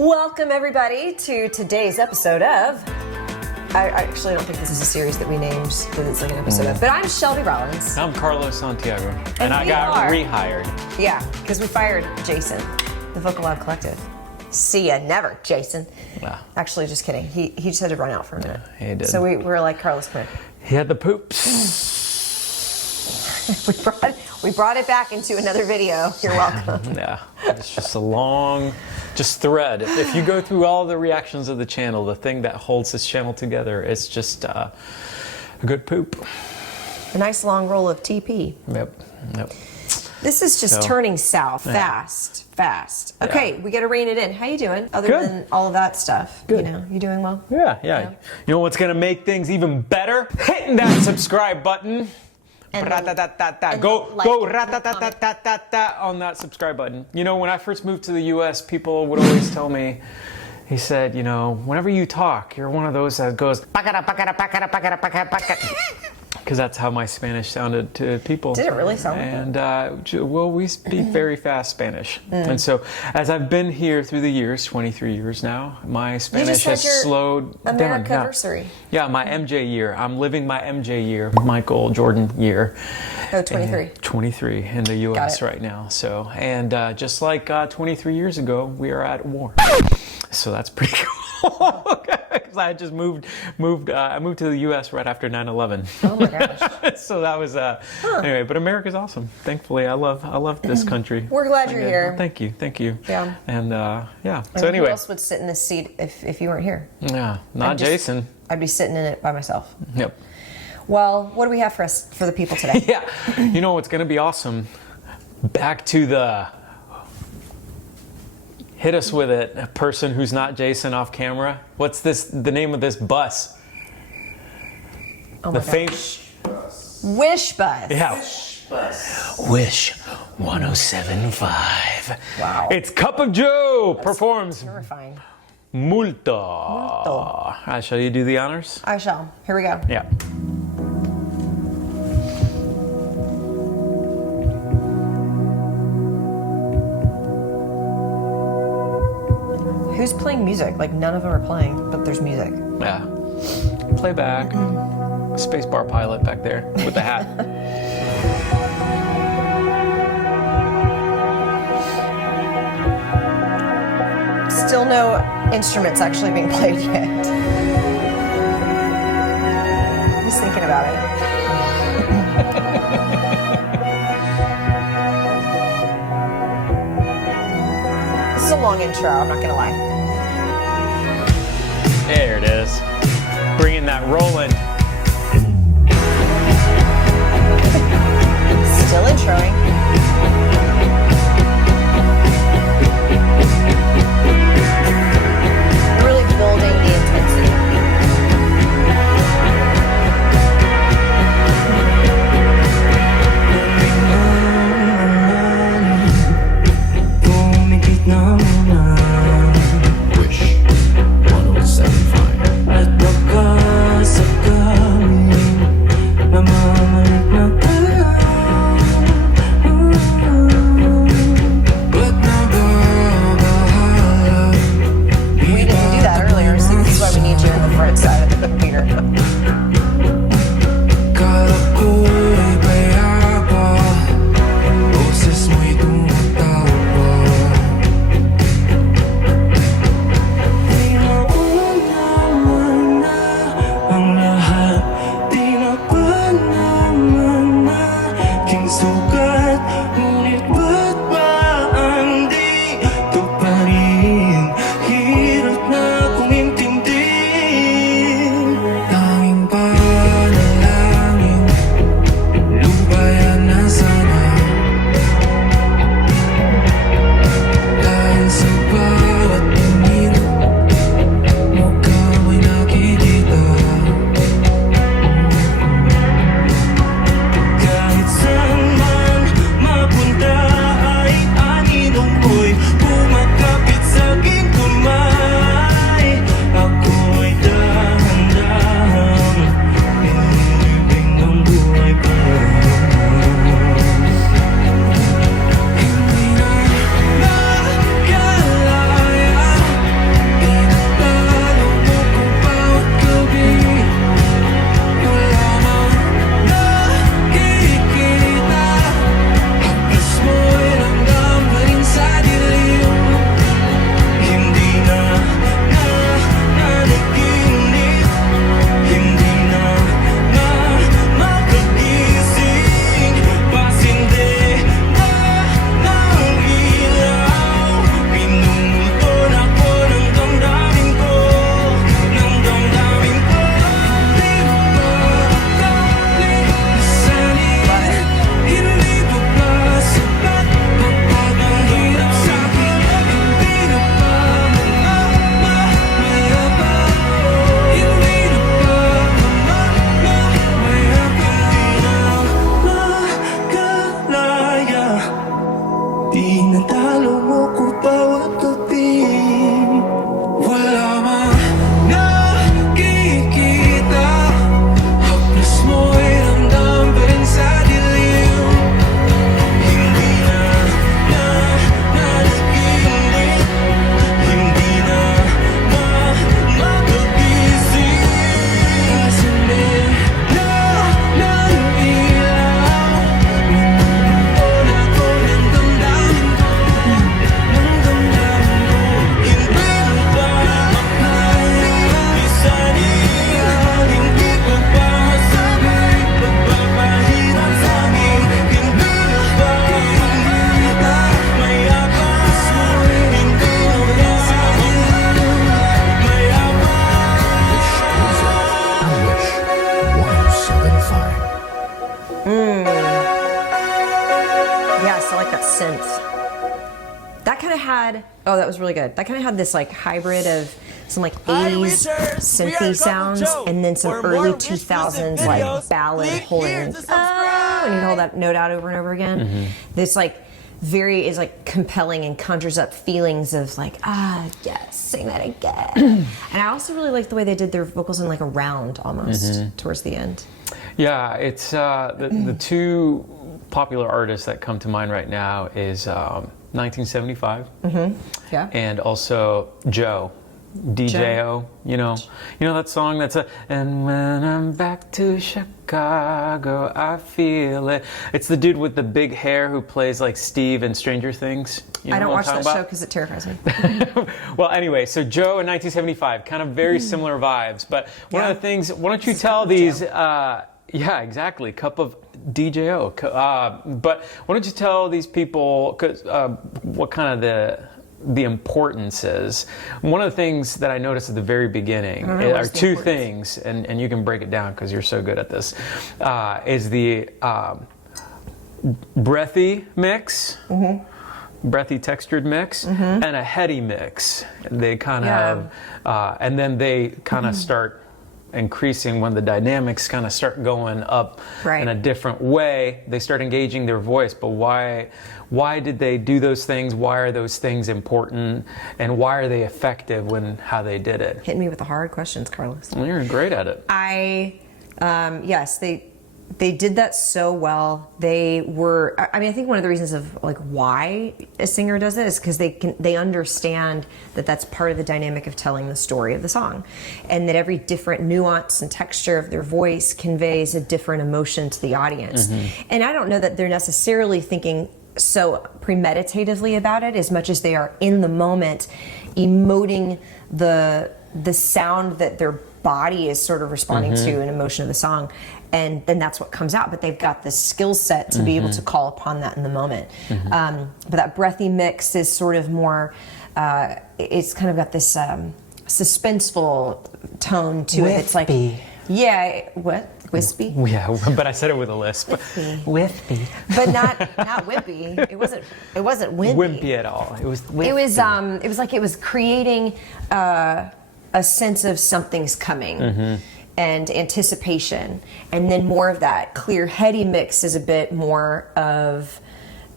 Welcome everybody to today's episode of, I actually don't think this is a series that we named, that it's like an episode of, but I'm Shelby Rollins. I'm Carlos Santiago, and I got rehired. Yeah, because we fired Jason, the Vocal Lab Collective. See ya never, Jason. Wow. Actually, just kidding. He just had to run out for a minute. Yeah, he did. So we were like, Carlos, come here. He had the poops. we brought it back into another video. You're welcome. Yeah, it's just a long thread. If you go through all the reactions of the channel, the thing that holds this channel together is just a good poop. A nice long roll of TP. Yep. This is just turning south fast. Okay, we got to rein it in. How you doing? Other than all of that stuff, Good. You know, you doing well? Yeah. You know what's gonna make things even better? Hitting that subscribe button. And Go on that subscribe button. You know, when I first moved to the U.S., people would always tell me, he said, you know, whenever you talk, you're one of those that goes, because that's how my Spanish sounded to people. Did it really sound And, well, we speak very fast Spanish. And so, as I've been here through the years, 23 years now, my Spanish has slowed down. America-versary. Yeah, my MJ year. I'm living my MJ year, Michael Jordan year. Oh, 23. 23 in the U.S. right now. So, and just like 23 years ago, we are at war. So that's pretty cool. Because I just moved to the U.S. right after 9/11. Oh my gosh. So that was anyway. But America's awesome. Thankfully, I love this country. We're glad you're here. Thank you. Yeah. And yeah. So anyway, who else would sit in this seat if you weren't here? Yeah, not Jason. I'd be sitting in it by myself. Yep. Well, what do we have for the people today? Yeah. You know what's gonna be awesome? Back to the hit us with it, a person who's not Jason off camera. What's the name of this bus? Oh my gosh. Wish Bus. Yeah. Wish Bus. Wish 1075. Wow. It's Cup of Joe performs Terrifying. Multo. Shall you do the honors? I shall. Here we go. Yeah. Who's playing music? Like none of them are playing, but there's music. Yeah. Play back. Spacebar pilot back there with the hat. Still no instruments actually being played yet. Just thinking about it. This is a long intro, I'm not gonna lie. There it is. Bringing that rolling. Still introing. Really building the intensity. Wish 1075. At wakas sa kami, namamalik na tayo. had, oh, that was really good. That kind of had this like hybrid of some like 80s synthy sounds and then some early 2000s like ballad holding, and you hold that note out over and over again. This like is like compelling and conjures up feelings of like, yes, sing that again. And I also really like the way they did their vocals in like a round almost towards the end. Yeah, it's the two popular artists that come to mind right now is 1975 Yeah. and also Joe. DJO, you know that song that's and when I'm back to Chicago, I feel it. It's the dude with the big hair who plays like Steve in Stranger Things. You know I don't watch that about? show because it terrifies me. Well, anyway, so Joe in 1975, kind of very similar vibes. But one of the things, why don't you tell these? Yeah, exactly. Cup of DJO. But why don't you tell these people what kind of the importance is. One of the things that I noticed at the very beginning are two things, and you can break it down because you're so good at this, is the breathy mix, breathy textured mix, and a heady mix. They kind of, and then they kind of start increasing when the dynamics kind of start going up in a different way. They start engaging their voice, but why did they do those things? Why are those things important? And why are they effective how they did it? Hit me with the hard questions, Carlos. Well, you're great at it. Yes, they did that so well. They were, I mean, I think one of the reasons of like why a singer does it is because they understand that that's part of the dynamic of telling the story of the song, and that every different nuance and texture of their voice conveys a different emotion to the audience. And I don't know that they're necessarily thinking so premeditatively about it as much as they are in the moment emoting the sound that their body is sort of responding to an emotion of the song, and then that's what comes out. But they've got the skill set to be able to call upon that in the moment. But that breathy mix is sort of more it's kind of got this suspenseful tone to it. It's like, what? Wispy? Yeah, but I said it with a lisp. Wispy. But not wimpy. It wasn't wimpy. Wimpy at all. It was wispy. It was like it was creating a sense of something's coming and anticipation. And then more of that clear, heady mix is a bit more of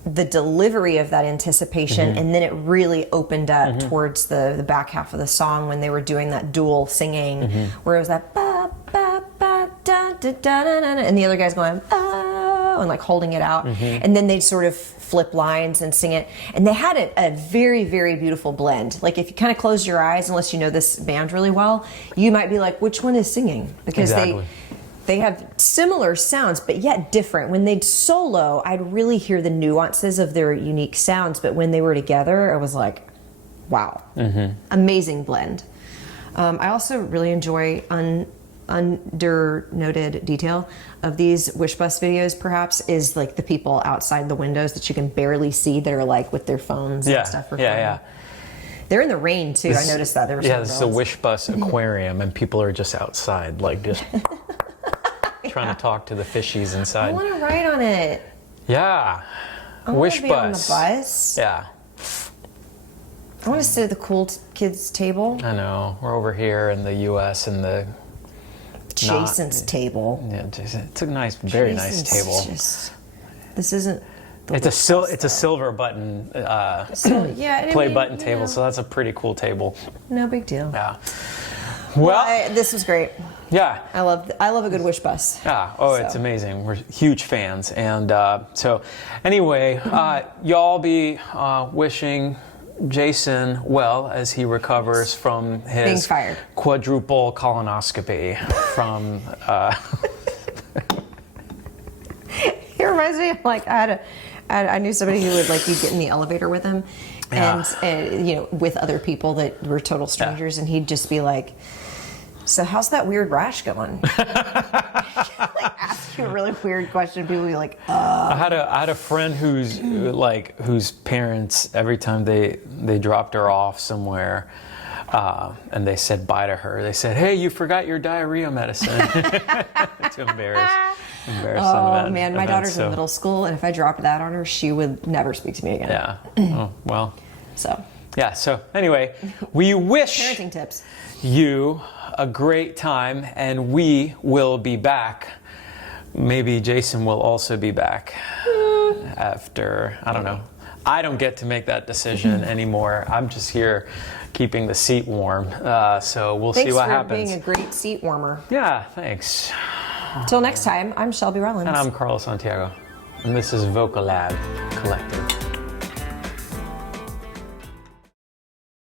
the delivery of that anticipation, and then it really opened up towards the back half of the song when they were doing that dual singing, where it was that ba ba ba da da da da da, and the other guy's going oh, and like holding it out, and then they'd sort of flip lines and sing it, and they had a very, very beautiful blend. Like if you kind of close your eyes, unless you know this band really well, you might be like, which one is singing? Because they have similar sounds, but yet different. When they'd solo, I'd really hear the nuances of their unique sounds, but when they were together, I was like, wow, amazing blend. I also really enjoy under-noted detail of these Wish Bus videos, perhaps, is like the people outside the windows that you can barely see that are like with their phones and stuff. They're in the rain too. I noticed that. This is a Wish Bus aquarium, and people are just outside, like just trying to talk to the fishies inside. I want to ride on it. Yeah. I Wish be Bus. On the bus. Yeah. I want to sit at the cool kids table. I know. We're over here in the U.S. and the Jason's table. Yeah, it's a nice, very nice table. This isn't. It's a silver button play button table, so that's a pretty cool table. No big deal. Yeah. Well, this was great. Yeah. I love a good Wish Bus. Yeah. Oh, it's amazing. We're huge fans, and so anyway, y'all be wishing Jason well as he recovers from his quadruple colonoscopy from. It reminds me of like I knew somebody who would like you'd get in the elevator with him, and with other people that were total strangers, and he'd just be like, "So how's that weird rash going?" Like ask you a really weird question. People would be like, I had a friend whose parents, every time they dropped her off somewhere, and they said bye to her, they said, "Hey, you forgot your diarrhea medicine." To embarrass man, my daughter's in middle school, and if I dropped that on her, she would never speak to me again. Yeah. Oh, well. So Yeah, so anyway, we wish parenting tips. you a great time, and we will be back. Maybe Jason will also be back after, I don't know. I don't get to make that decision anymore. I'm just here keeping the seat warm. So we'll see what happens. Thanks for being a great seat warmer. Yeah, thanks. Till next time, I'm Shelby Rollins. And I'm Carlos Santiago. And this is Vocalab Collective.